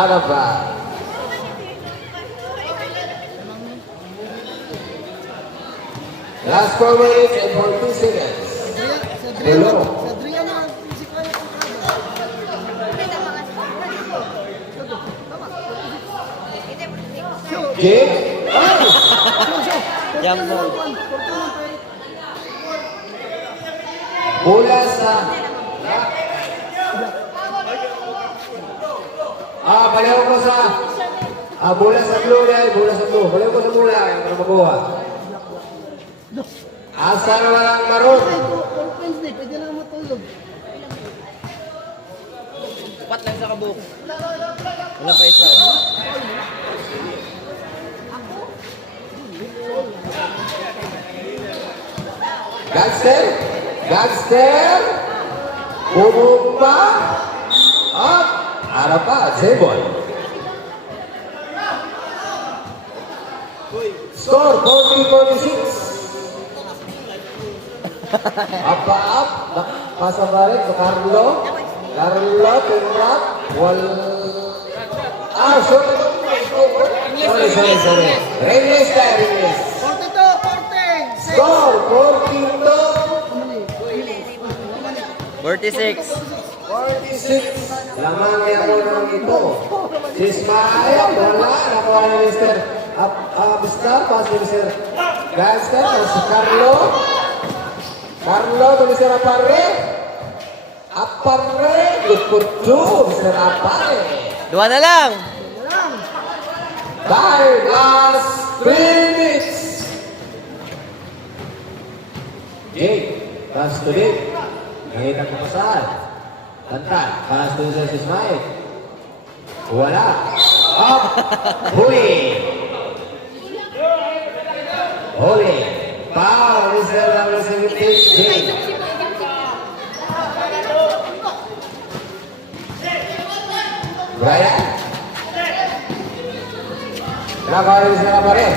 Out of bounds. Last 4 minutes and 42 seconds. Hello. Jake. Jumbo. Bola sa... baliw ko sa... bola sa blue dahil. Bola sa blue. Baliw ko sa bola. Para makuha. Asa na walang marot. Pwede lang matulog. Upat lang sa kabuk. Walang pa isa. Gangster. Gangster. Bumumba. Up. Harap pa. Zebon. Score 40-46. Up. Pasa balik ke Carlo. Carlo tembak. Shoot. Sorry. Release. 42, 40. Score 46. 46. Lamang yang unang ito. Si Ismael, wala. Nakuha ni Mr. Abistar, pas ni Mr. Gangster, si Carlo. Carlo, Mr. Apare. Good for two, Mr. Apare. Dua na lang. Time, last 3 minutes. Jake, pass to Jake. Nakita ko pasahan. Tantan, pass to si Ismail. Wala. Up. Huli. Foul, Mr. Number 17, Jake. Brian. Kenapa harus Mr. Apare?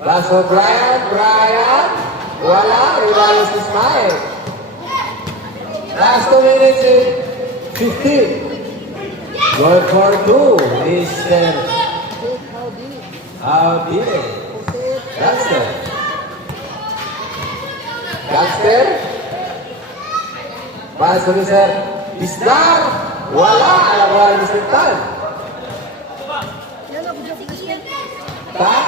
Last for Brian. Wala. Rivales Ismail. Last 2 minutes and 15. Good for 2. Mr. Audine. Gangster. Pas to Mr. Isdar. Wala. Alam mo Mr. Tan. Tan.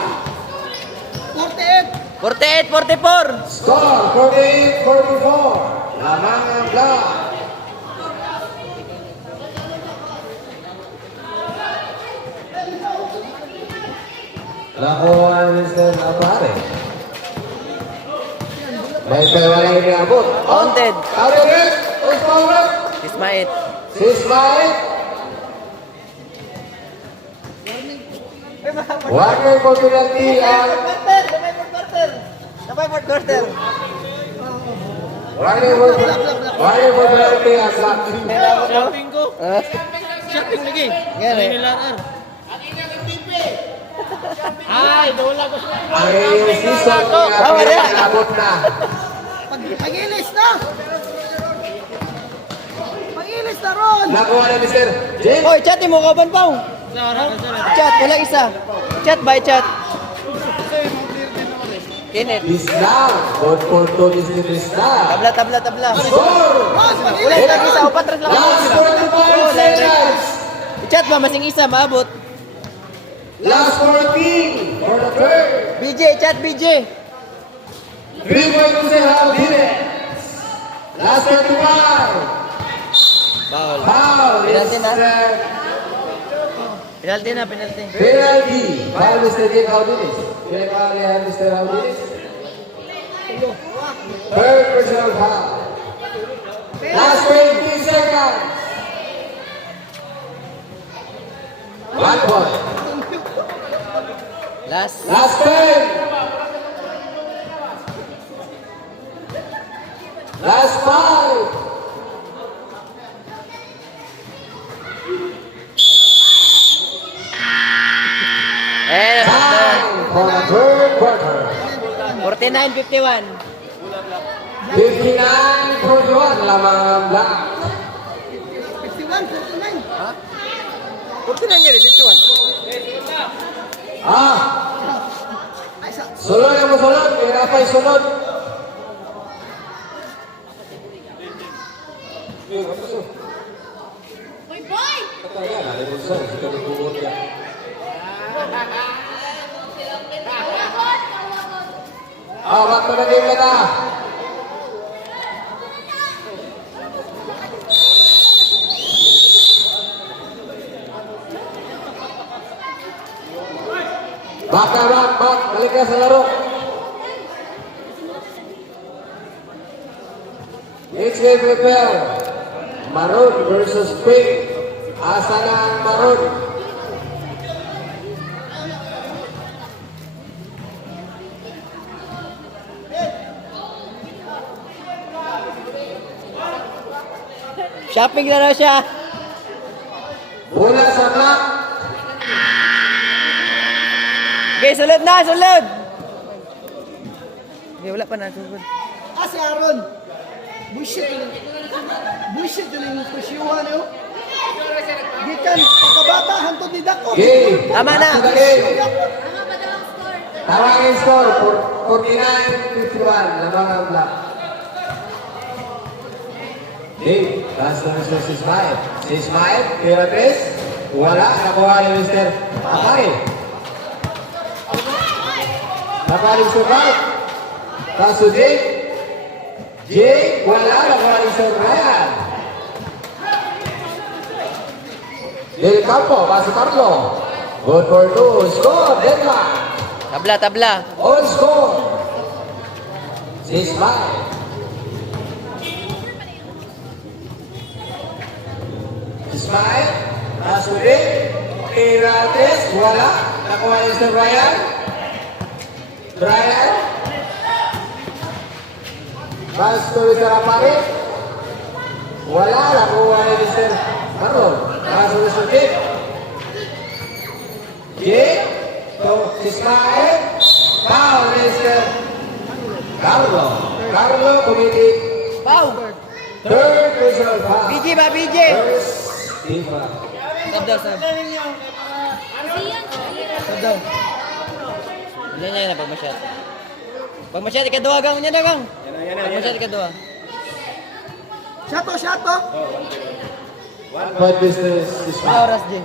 48. 48-44. Score 48-44. Lamang ang block. Nakuha ni Mr. Apare. May wala yung abot. Counted. Counted. Counted. Ismail. Si Ismail. Warning for penalty ang... Sabay fourth quarter. Warning for penalty ang block. Shopping ko. Shopping lagi. Ngere. Ay, dola ko. Ang iyong season na abot na. Pag-ilis na. Pag-ilis na ron. Nakuha na Mr. Jake. Oy, chat mo kaban pa. Chat, wala isa. Chat by chat. Kenneth. Islam. Good for 2 is the Islam. Tabla. Score! Wala lang isa, upat ras lang. Last 45 seconds. Chat ba masing isa maabot. Last 14 for the third. Chat BJ. 3.2 say how did it. Last 35. Foul. Foul is Penalty na. Penalty. penalty. Foul Mr. Jake Haudinis. Pinakalihan Mr. Haudinis. Third personal foul. Last 20 seconds. 1 point. Last. Last 10. Last 5. Time for the third quarter. 49-51. 59-41 lamang ang black. 49. Ha? 49 yan, 51. Ay, sa... Sunod ang musunod. Pinapay sunod. Uy, boy! Waktu na game na. Bak. Balik ka sa laro. Next game prepare. Maroon versus Pink. Asa na ang Maroon? Shopping na raw siya. Bola sa black. Okay, sulod na, sulod. Okay, wala pa na, sulod. Ah, si Aaron. Bullshit yun yung presyuhan yun. Gikan, pagkabata, hantod ni Dako. Game. Tama na. After the game. Ano ba daw ang score? Tawagin score. 49-51. Lamang ang black. Game. Last na Mr. Sismael. Sismael, tira tres. Wala. Nakuha ni Mr. Akari. Nakuha ni Mr. Mark. Kaso Jake. Jake, wala. Nakuha ni Mr. Ryan. Del Campo, paso Carlo. Good for two. Score, Denmark. Tabla, tabla. On score. Sismael. Ismael, Nasudin, Tirates, wala. Nakuha ni Mr. Brian. Brian. Pass to Mr. Apari. Wala. Nakuha ni Mr. Maron. Pass to Mr. Jake. Jake. To Ismael. Foul, Mr. Carlo. Carlo, committee. Pau. Third visual foul. BJ ba, BJ? First, Diva. Sab daw, sab. Sab daw. Ano niya na pag masyat? Pag masyat, ikaduha gang niya na gang. Pag masyat, ikaduha. Shato. 1 point business Ah, Ismael. oras din.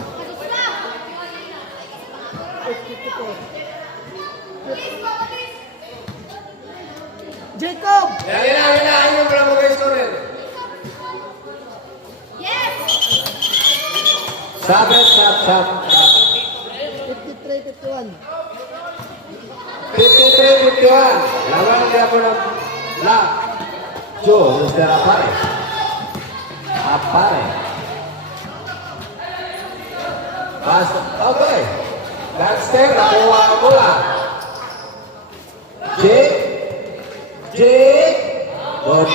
Jacob! Yan. Ano pala mo kayo score? Yes! Sabit, sab. 53-51. 53-51. Lawan dia po ng black. Joe, Mr. Apare. Pass. Okay. Gangster, nakuha ang bola. Jake. Good,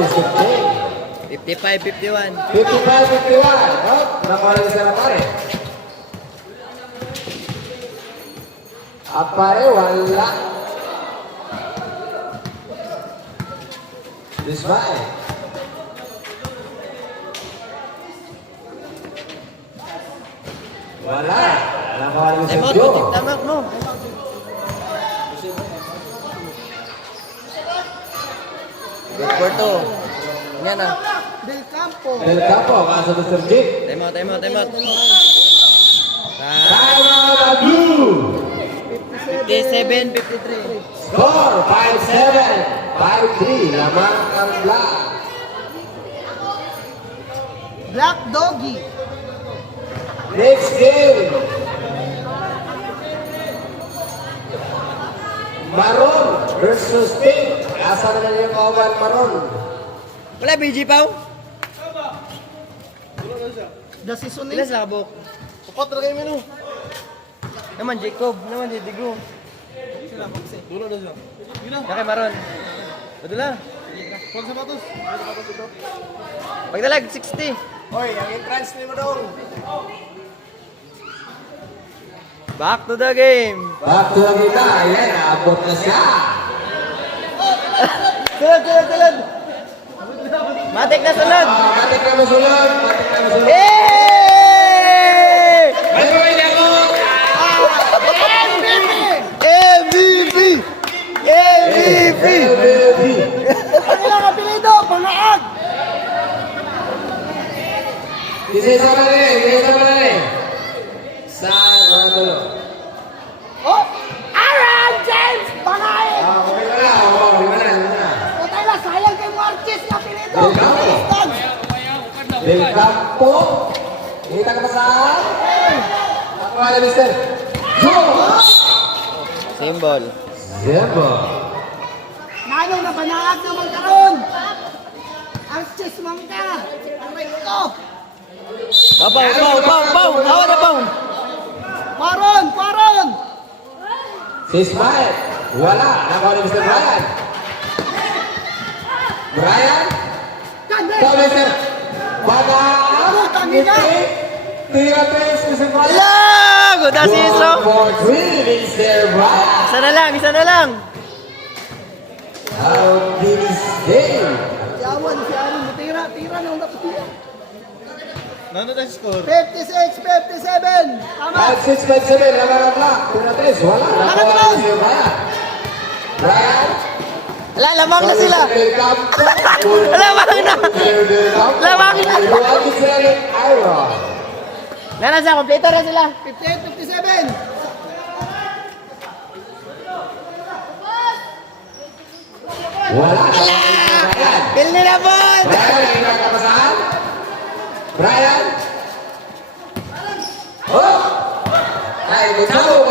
Mr. Jake. 55-51. 55-51. Oh, nakuha ni Mr. Apare. Apare, wala. Ismael. Wala. Nakuha ni Mr. Time out, Joe. putik tamak, no? Good for two. Yan na. Del Campo. Del Campo, kaso Mr. Jake. Time out. Time out of blue. 57-53. Score 5-7. 5-3. Lamang ang black. Black Doggy. Next game. Maroon versus Pink. Asa na lang yung kawan Maroon. Wala, BJ Pau? The season Ilan sa kabok? Upat na kayo menu. Naman, Jacob. Naman, Digo. Dulo na siya. Kaya Maron. Padula. Huwag sapatos. Pagdalag, 60. Oy, ang entrance ni mo daw. Back to the game. Back to the kita. Ayan, naabot na siya. Tulad. Matik na sunod. Matik na masulod. Matik na masulod. Eh! May point ako. MVP! MVP! Ang ilang apelido, pangaag. Isa pa na rin. Saan? Mga tulo. Oh, Aaron James, pangaag. Okay na lang. Okay na. Patay na, sayang kay Marquez na apelido. Del Campo. Del Campo. Kita ka pa saan? Ako na, mister. Go! Symbol. Zebo. Nanong na panaag naman karon. Arches Mangka. Recto. Paw. Awa na paw. Paron. Si Ismael. Wala. Nakuha ni Mr. Brian. Brian. Kande. Go, mister. Bata. Tangina. Tira tres, Mr. Brian. Ala! Good asiso. 1-4-3, Mr. Brian. Isa na lang. How this game? Yawan si Aaron. Tira na ang napatira. Ano na score? 56-57. Tama. 5-6-5-7, laban ang clock. Tira tres, wala. Nakuha ni Mr. Brian. Brian. Ala, lamang na sila. Del Campo. Lamang na. Lamang na. Luwag sila ni Iron. Nasa, kompleto na sila. 58-57. Wala. Brian. Kill nila ball. Brian, hindi ka pasaan? Brian? Oh! Ay, kusabo.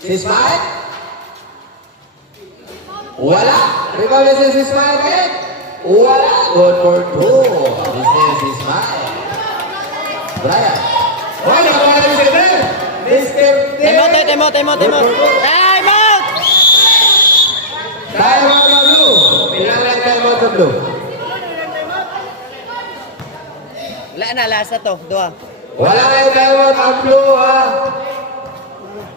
Si Ismael? Wala. Rebound na si Ismael kahit? Wala. 1-4-2. This is Ismael. Brian. Wala ka mga Mr. Del. Mr. Del. Time out. Time out. Time out sa blue. Pinangan time out sa blue. Wala na, last na to. Dua. Wala kayong time out ang blue, ha?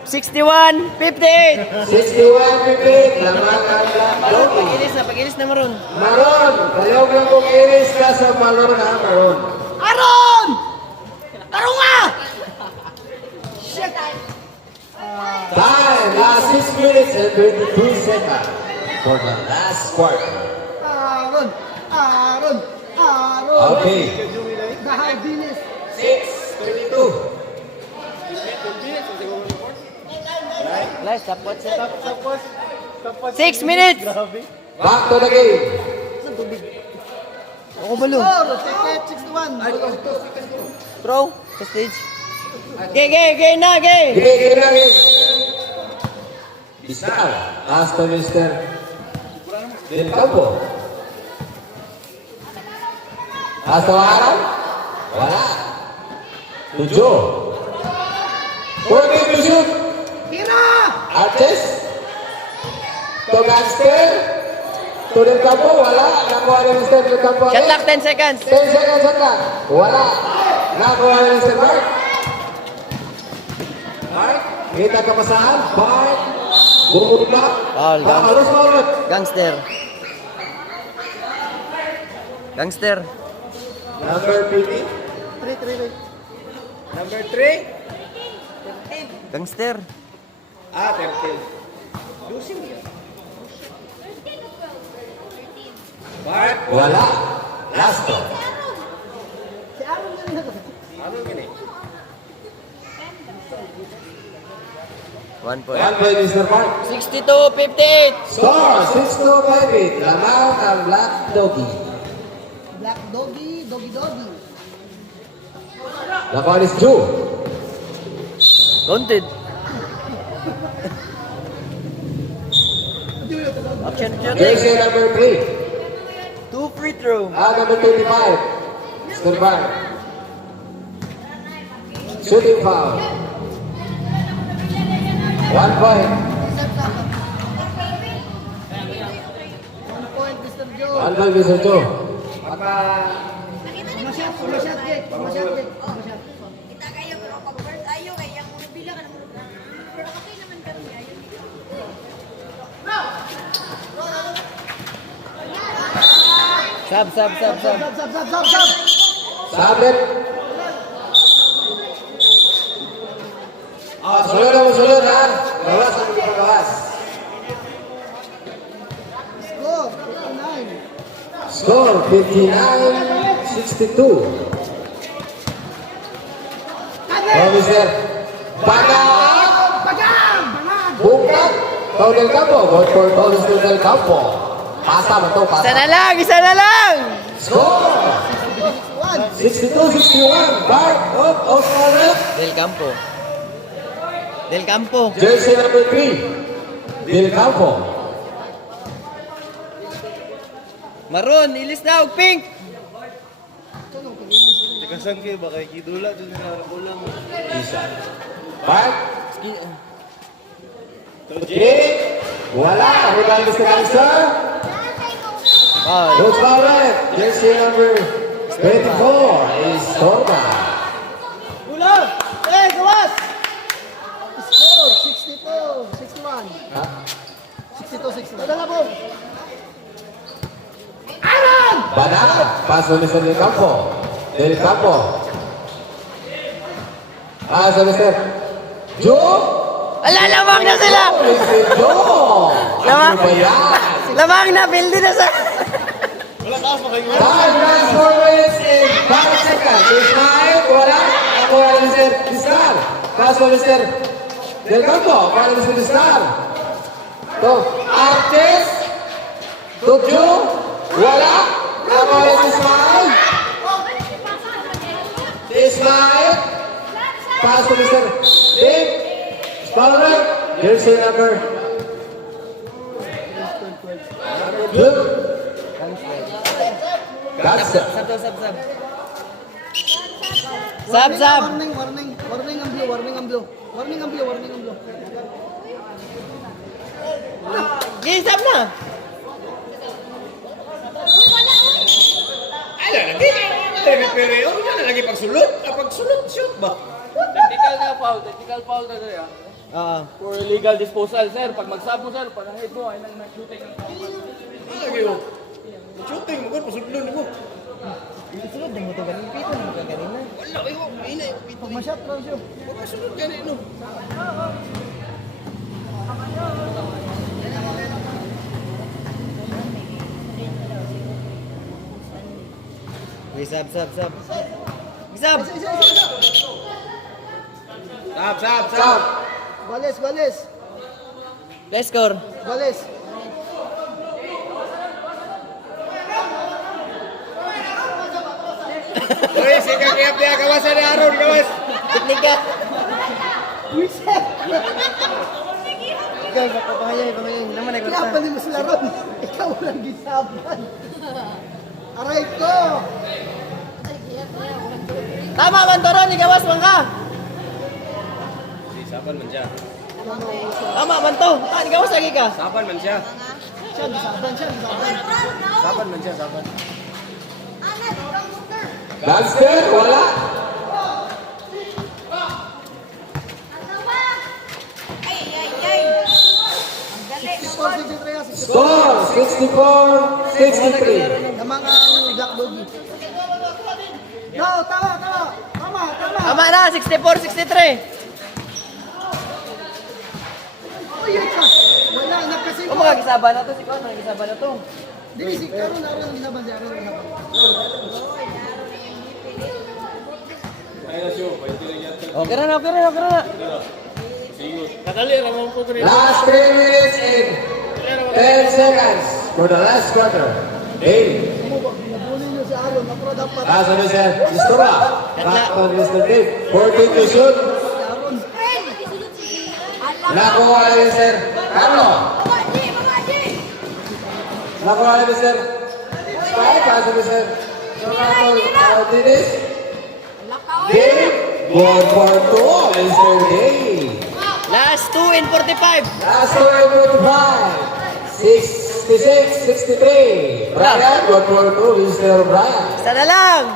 61-58. 61-58. Lamang ang black doggy. Pag-ilis na maroon. Maron, kayo lang kung iris ka sa Maron, ha, Maron. Aaron! Tarong nga! Shit! Time, last 6 minutes and 22 seconds for the last quarter. Aaron! Okay. Dahil dinis. 6:22. Last, tapos. 6 minutes. Back to the game. Ako balo. Score, ticket 61. Throw. Sa stage. Gay na. Game na game. Isar, hasta Mr. Del Campo. Hasta Aaron? Wala. Tujo. 40 to shoot. Tira! Arches. To Gangster. To Del Campo. Wala. Nakuha ni Mr. Del Campo. Shot clock 10 seconds. 10 seconds shot clock. Wala. Nakuha ni Mr. Mark. Mark. Kita ka pa saan? Mark. Bumulak. Foul, gang. Harus maulot. Gangster. Number 50. 3. Number 3. Gangster. 13. Mark. Wala. Last one. Si Aaron ganun na. 1 point. 1 point, Mr. Mark. 62-58. Score, 6-2-5-8. Lamang ang Black Doggy. Black doggy. The call is Drew. Counted. Action. Jersey number 3. 2 free throw. Number 25. Mr. Mark. Shooting foul. 1 point. 1 point, Mr. Joe. 1 point, Mr. Joe. Pumasyat, Jake. Kita kayo, pero pag first ayaw, kaya yung bilang ka naman. Pero okay naman kami, ayaw. Sab, sab, sab, sab. Sab. Sabit. Sunod na sunod ha. Gawas ang mga gawas. Score, 59. Score 59-62. Oh, mister. Bagang! Bagang! Bukat! Tao del Campo. Vote for Tao del Campo. Pasa ba ito? Isa Pasa. na lang, isa na lang. Score 62-61. Bar of Oscar. Del Campo. Del Campo. Jersey number 3. Del Campo. Maroon, ilis na, og pink. Tekasan kayo, baka ikidula dun na kulang. Isa. Back. Jake. Wala. Rebound is the gangster. Foul. Coach Bauret. Jersey number 24 is Torba. Ulang! Gawas! Score, 62-61. Ha? 62-61. Dala po. Banana. Paso ni Del Campo. Del Campo. Paso ni Sir Joe. Ala, lamang na sila. Mr. Joe. Lamang. Ano ba yan? Lamang na, build na sa... Time runs 4 minutes in 5 seconds. Ismael, wala. Ako wala ni Sir Distar. Paso ni Sir Del Campo. Wala ni Sir Distar. To, Artes. To Joe. Wala. Ako wala si Ismael. Ismael. Paso ni Sir Dave. Spawner. Jersey number 2. That's it. Sab, sab, sab. Sab, sab. Warning ang blue. Gisab na. Ala, lagi. Pero yun na lagi pagsulot. Pagsulot, shoot ba? Technical foul na doon. Oo. For illegal disposal, sir. Pag magsab mo, sir, pag ang hit mo, ay nang nag-shooting ng Lagi yun. Shooting mo ko, pasulot mo. Sunod din mo ito ganun. Pito mo ka ganun na. Wala, ina. Pag ma-shot lang siya. Pasulot ka rin, no? Okay, sab, sab, sab. Sab. Stop. Balis. Let's score. Balis. Uy, sige, kaya piya kawasan ni Aaron, kawas. Teknika. Reset. Ikaw, pangayay. Naman ay Kaya kwarta. pala mo sila ron. Ikaw walang gisaban. Aray ko. Tama, Mantoron. Igawas man ka. Saban man siya. Tama, Manto. Igawas lagi ka. Saban man siya. Siya, gisaban. Saban man siya, saban. Gangster, wala. Ay. Ang gali. 64-63. Score 64-63. Namang ang Black Doggy. No, tama. Tama na, 64-63. Uy, ka. Wala, nagkasing Kung magkakisaba na to, si Kon, magkakisaba na to. Dili si Aaron ang gisaban si Aaron. Okay na. Kadali, ramon po ko rin. Last 3 minutes and 10 seconds for the last quarter. Dave. Nabuli niyo si Aaron. Napro dapat. Paso ni Sir Istora. Back on Mr. Dave. 14 to shoot. Nakuha ni Sir Carlo. Nakuha ni Sir Spike. Paso ni Sir Martinez. Dave. Good for 2. Mr. Dave. Last 2 in 45. Last one, 45. 66-63. Brian, good for 2, Mr. Brian. Isa na lang.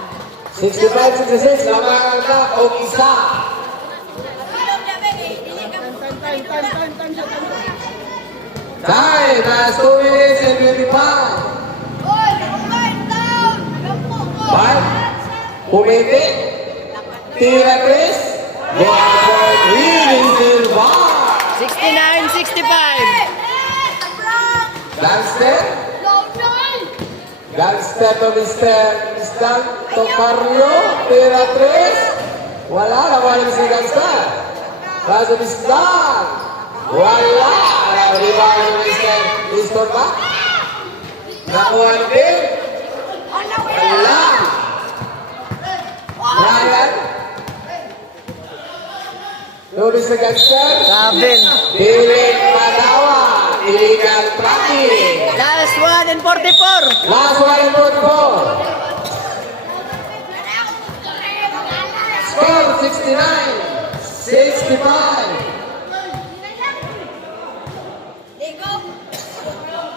65-66, lamangan na o isa. Time. Time, last 2 minutes and 25. Pumiti. Tira 3. One winning silver. 69-65. Gangster. Gangster to Mr. to Carlo. Tira 3. Wala. Nakuha si Gangster. Kaso Mr. Wala. Nakuha ni Mr. Mr. ba? Nakuha din. Wala. Ryan. Notice the Gangster. Sabil. Billy Madawa. Illegal practice. Last 1 and 44. Last one in 44. Score 69-65. Ligo.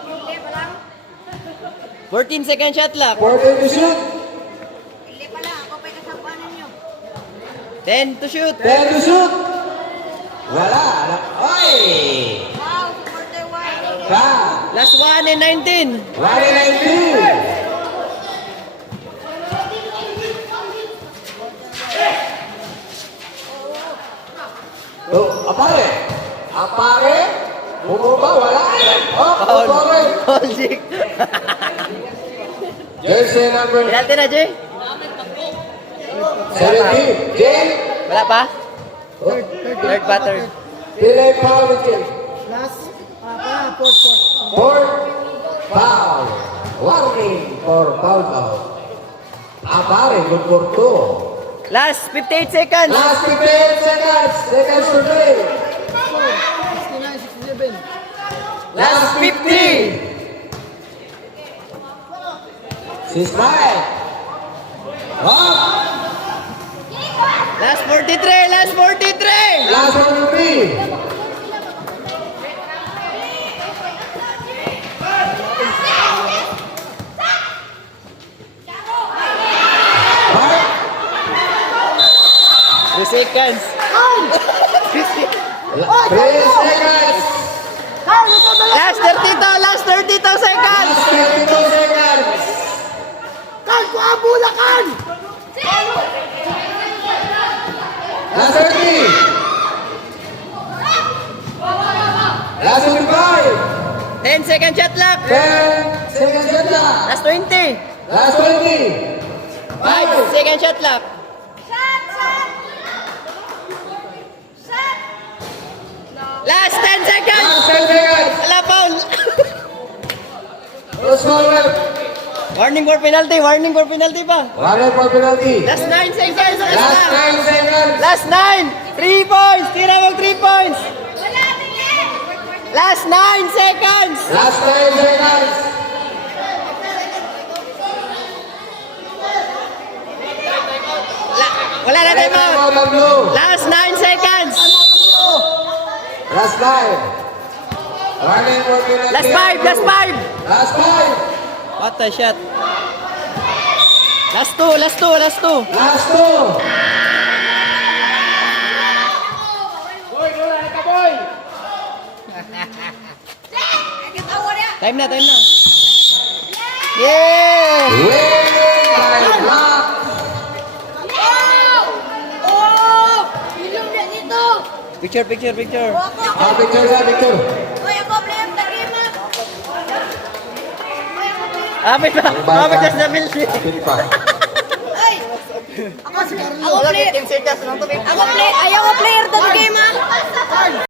Hindi pa lang. 14 second shot clock. 14 to shoot. Hindi pa lang. Ako pa'y kasampanan nyo. 10 to shoot. 10 to shoot. Wala. Ay! Wow, 41. Ka. Last 1 and 19. 1 in 19. Oh, apare. Apare. Bumaba, wala. Oh, Foul. apare. Foul, Jake. Jersey number Penalty na, Jay. 17. Jane. Wala pa? Oh, Third batter. delay foul with Jane. Last, fourth. Fourth foul. Warning for foul out. Apare, good for 2. Last 58 seconds. Last 15 seconds. Seconds to play. 69-67. Last 50. Si Smile. Up. Last 43. Last 43. Last 1 3. Mark. 2 seconds. 3 seconds. Last 32. Last 32 seconds. Last 32 seconds. Kan, kuha bulakan! Last 30. Last 25. 10 second shot clock. 10 seconds shot clock. Last 20. Last 20. 5 second shot clock. Shot, shot. Shot. Last 10 seconds. Last 10 seconds. Wala, foul. Close forward. Warning for penalty. Warning for penalty pa. Warning for penalty. Last 9 seconds. Last 9 seconds. Last 9. 3 points. Tira mo 3 points. Wala tingin. Last 9 seconds. Last 9 seconds. Wala na time out. Out of blue. Last 9 seconds. Last 5. Warning for penalty. Last 5. Last 5. Last 5. What a shot. Last 2. Last 2. Last 2. Last 2. Boy, doon ka, boy! Nagkatawa niya. Time na. Time na. Yeah. Winning by block. Wow! Oh! Ilong na dito. Picture. Ako. Picture sa picture. Uy, ako player sa game, ah. Uy, ako player. Apit pa. Apit na sa Milsi. Apit pa. Uy! Ako player. Ako player. Ayaw ko player sa game, ah.